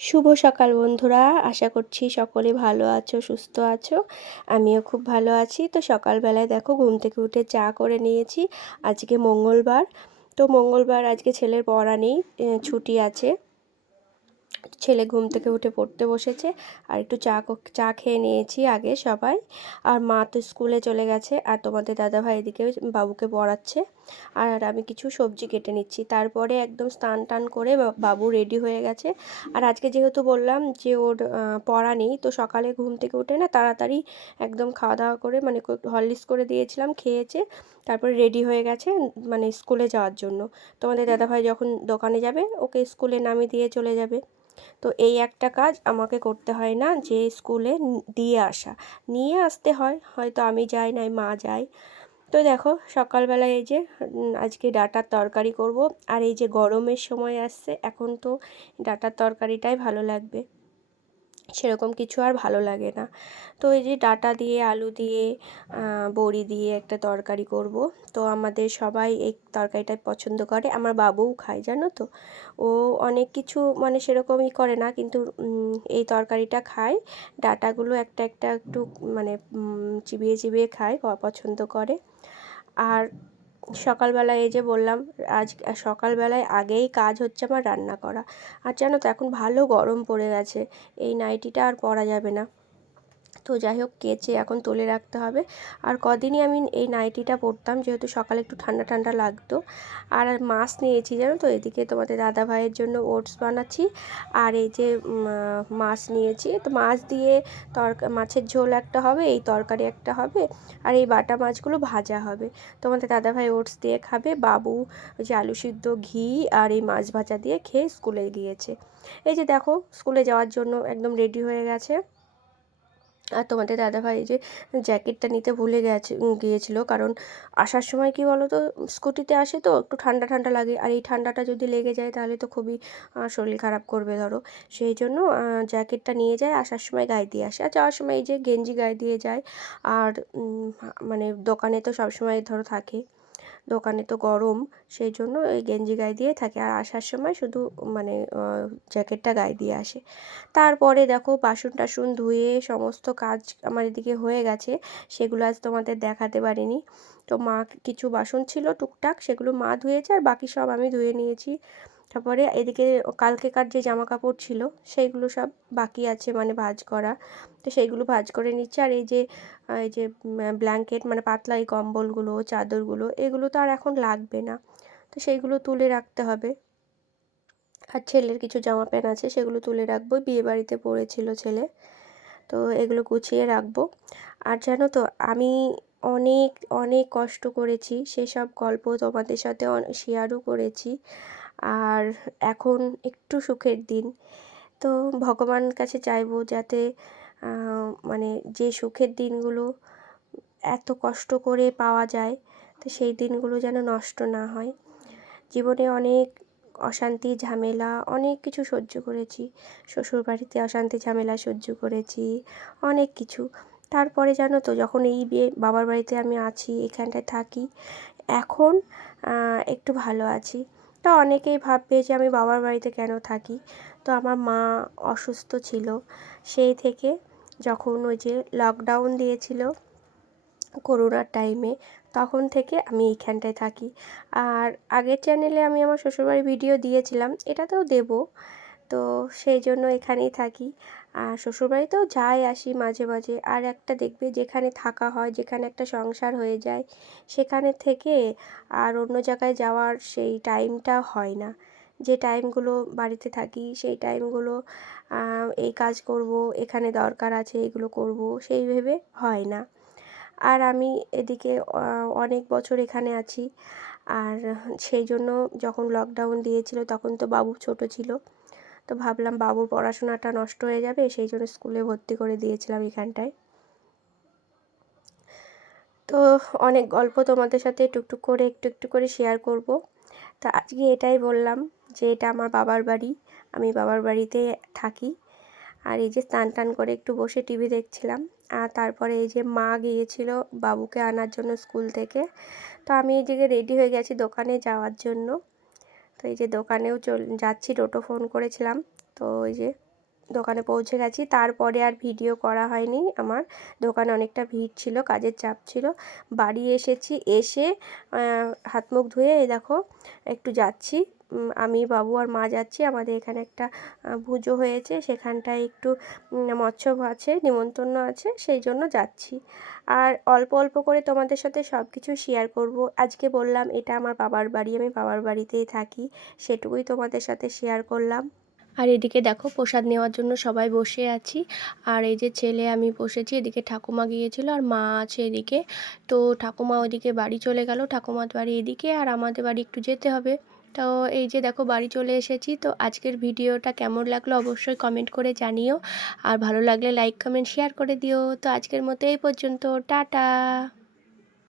শুভ সকাল বন্ধুরা, আশা করছি সকলে ভালো আছো, সুস্থ আছো। আমিও খুব ভালো আছি। তো সকালবেলায় দেখো ঘুম থেকে উঠে চা করে নিয়েছি। আজকে মঙ্গলবার, তো মঙ্গলবার আজকে ছেলের পড়া নেই, ছুটি আছে। ছেলে ঘুম থেকে উঠে পড়তে বসেছে আর একটু চা খেয়ে নিয়েছি আগে সবাই। আর মা তো স্কুলে চলে গেছে, আর তোমাদের দাদাভাই এদিকে বাবুকে পড়াচ্ছে। আর আমি কিছু সবজি কেটে নিচ্ছি। তারপরে একদম স্নান টান করে বাবু রেডি হয়ে গেছে। আর আজকে যেহেতু বললাম যে ওর পড়া নেই, তো সকালে ঘুম থেকে উঠে না তাড়াতাড়ি একদম খাওয়া দাওয়া করে, মানে হরলিক্স করে দিয়েছিলাম, খেয়েছে। তারপরে রেডি হয়ে গেছে মানে স্কুলে যাওয়ার জন্য। তোমাদের দাদাভাই যখন দোকানে যাবে ওকে স্কুলে নামিয়ে দিয়ে চলে যাবে। তো এই একটা কাজ আমাকে করতে হয় না, যে স্কুলে দিয়ে আসা, নিয়ে আসতে হয়, হয়তো আমি যাই নাই মা যায়। তো দেখো সকালবেলায় এই যে আজকে ডাঁটার তরকারি করব। আর এই যে গরমের সময় আসছে, এখন তো ডাঁটার তরকারিটাই ভালো লাগবে, সেরকম কিছু আর ভালো লাগে না। তো এই যে ডাঁটা দিয়ে আলু দিয়ে বড়ি দিয়ে একটা তরকারি করব। তো আমাদের সবাই এই তরকারিটাই পছন্দ করে, আমার বাবুও খায় জানো তো। ও অনেক কিছু মানে সেরকমই করে না, কিন্তু এই তরকারিটা খায়। ডাঁটাগুলো একটা একটা একটু মানে চিবিয়ে চিবিয়ে খায়, পছন্দ করে। আর সকালবেলায় এই যে বললাম, আজ সকালবেলায় আগেই কাজ হচ্ছে আমার রান্না করা। আর জানো তো এখন ভালো গরম পড়ে গেছে, এই নাইটিটা আর পরা যাবে না। তো যাই হোক কেচে এখন তুলে রাখতে হবে। আর কদিনই আমি এই নাইটিটা পরতাম, যেহেতু সকালে একটু ঠান্ডা ঠান্ডা লাগতো। আর মাছ নিয়েছি জানো তো, এদিকে তোমাদের দাদা ভাইয়ের জন্য ওটস বানাচ্ছি। আর এই যে মাছ নিয়েছি, তো মাছ দিয়ে মাছের ঝোল একটা হবে, এই তরকারি একটা হবে, আর এই বাটা মাছগুলো ভাজা হবে। তোমাদের দাদা ভাই ওটস দিয়ে খাবে, বাবু ওই যে আলু সিদ্ধ, ঘি আর এই মাছ ভাজা দিয়ে খেয়ে স্কুলে গিয়েছে। এই যে দেখো স্কুলে যাওয়ার জন্য একদম রেডি হয়ে গেছে। আর তোমাদের দাদাভাই যে জ্যাকেটটা নিতে ভুলে গিয়েছিলো, কারণ আসার সময় কি বলো তো, স্কুটিতে আসে তো একটু ঠান্ডা ঠান্ডা লাগে, আর এই ঠান্ডাটা যদি লেগে যায় তাহলে তো খুবই শরীর খারাপ করবে ধরো। সেই জন্য জ্যাকেটটা নিয়ে যায়, আসার সময় গায়ে দিয়ে আসে, আর যাওয়ার সময় এই যে গেঞ্জি গায়ে দিয়ে যায়। আর মানে দোকানে তো সবসময় ধরো থাকে, দোকানে তো গরম, সেই জন্য ওই গেঞ্জি গায়ে দিয়ে থাকে, আর আসার সময় শুধু মানে জ্যাকেটটা গায়ে দিয়ে আসে। তারপরে দেখো বাসন টাসন ধুয়ে সমস্ত কাজ আমার এদিকে হয়ে গেছে, সেগুলো আজ তোমাদের দেখাতে পারিনি। তো মা কিছু বাসন ছিল টুকটাক, সেগুলো মা ধুয়েছে, আর বাকি সব আমি ধুয়ে নিয়েছি। তারপরে এদিকে কালকেকার যে জামা কাপড় ছিল সেইগুলো সব বাকি আছে, মানে ভাঁজ করা, তো সেইগুলো ভাঁজ করে নিচ্ছি। আর এই যে ব্ল্যাঙ্কেট মানে পাতলা এই কম্বলগুলো, চাদরগুলো, এগুলো তো আর এখন লাগবে না, তো সেইগুলো তুলে রাখতে হবে। আর ছেলের কিছু জামা প্যান্ট আছে, সেগুলো তুলে রাখবো, বিয়েবাড়িতে পরেছিল ছেলে, তো এগুলো গুছিয়ে রাখবো। আর জানো তো আমি অনেক অনেক কষ্ট করেছি, সেসব গল্প তোমাদের সাথে শেয়ারও করেছি। আর এখন একটু সুখের দিন। তো ভগবানের কাছে চাইবো যাতে মানে যে সুখের দিনগুলো এত কষ্ট করে পাওয়া যায়, তো সেই দিনগুলো যেন নষ্ট না হয়। জীবনে অনেক অশান্তি ঝামেলা অনেক কিছু সহ্য করেছি, শ্বশুরবাড়িতে অশান্তি ঝামেলা সহ্য করেছি, অনেক কিছু। তারপরে জানো তো যখন এই বাবার বাড়িতে আমি আছি, এখানটায় থাকি, এখন একটু ভালো আছি। তো অনেকেই ভাববে যে আমি বাবার বাড়িতে কেন থাকি। তো আমার মা অসুস্থ ছিল, সেই থেকে যখন ওই যে লকডাউন দিয়েছিল করোনার টাইমে, তখন থেকে আমি এইখানটায় থাকি। আর আগের চ্যানেলে আমি আমার শ্বশুরবাড়ির ভিডিও দিয়েছিলাম, এটাতেও দেব। তো সেই জন্য এখানেই থাকি। আর শ্বশুরবাড়িতেও যাই আসি মাঝে মাঝে। আর একটা দেখবে যেখানে থাকা হয়, যেখানে একটা সংসার হয়ে যায়, সেখানে থেকে আর অন্য জায়গায় যাওয়ার সেই টাইমটা হয় না। যে টাইমগুলো বাড়িতে থাকি সেই টাইমগুলো এই কাজ করব, এখানে দরকার আছে এগুলো করব, সেই ভেবে হয় না। আর আমি এদিকে অনেক বছর এখানে আছি। আর সেই জন্য যখন লকডাউন দিয়েছিল তখন তো বাবু ছোট ছিল, তো ভাবলাম বাবুর পড়াশোনাটা নষ্ট হয়ে যাবে, সেই জন্য স্কুলে ভর্তি করে দিয়েছিলাম এখানটায়। তো অনেক গল্প তোমাদের সাথে টুকটুক করে একটু একটু করে শেয়ার করব। তো আজকে এটাই বললাম যে এটা আমার বাবার বাড়ি, আমি বাবার বাড়িতে থাকি। আর এই যে স্নান টান করে একটু বসে টিভি দেখছিলাম। আর তারপরে এই যে মা গিয়েছিল বাবুকে আনার জন্য স্কুল থেকে। তো আমি এইদিকে রেডি হয়ে গেছি দোকানে যাওয়ার জন্য। তো এই যে দোকানেও যাচ্ছি, টোটো ফোন করেছিলাম, তো ওই যে দোকানে পৌঁছে গেছি। তারপরে আর ভিডিও করা হয়নি আমার, দোকানে অনেকটা ভিড় ছিল, কাজের চাপ ছিল। বাড়ি এসেছি, এসে হাত মুখ ধুয়ে এই দেখো একটু যাচ্ছি, আমি বাবু আর মা যাচ্ছি। আমাদের এখানে একটা পুজো হয়েছে, সেখানটায় একটু মৎস্য আছে, নিমন্ত্রণ আছে, সেই জন্য যাচ্ছি। আর অল্প অল্প করে তোমাদের সাথে সব কিছু শেয়ার করব। আজকে বললাম এটা আমার বাবার বাড়ি, আমি বাবার বাড়িতেই থাকি, সেটুকুই তোমাদের সাথে শেয়ার করলাম। আর এদিকে দেখো প্রসাদ নেওয়ার জন্য সবাই বসে আছি। আর এই যে ছেলে, আমি বসেছি, এদিকে ঠাকুমা গিয়েছিল আর মা আছে এদিকে। তো ঠাকুমা ওদিকে বাড়ি চলে গেল, ঠাকুমার বাড়ি এদিকে, আর আমাদের বাড়ি একটু যেতে হবে। তো এই যে দেখো বাড়ি চলে এসেছি। তো আজকের ভিডিওটা কেমন লাগলো অবশ্যই কমেন্ট করে জানিও, আর ভালো লাগলে লাইক কমেন্ট শেয়ার করে দিও। তো আজকের মতো এই পর্যন্ত, টাটা।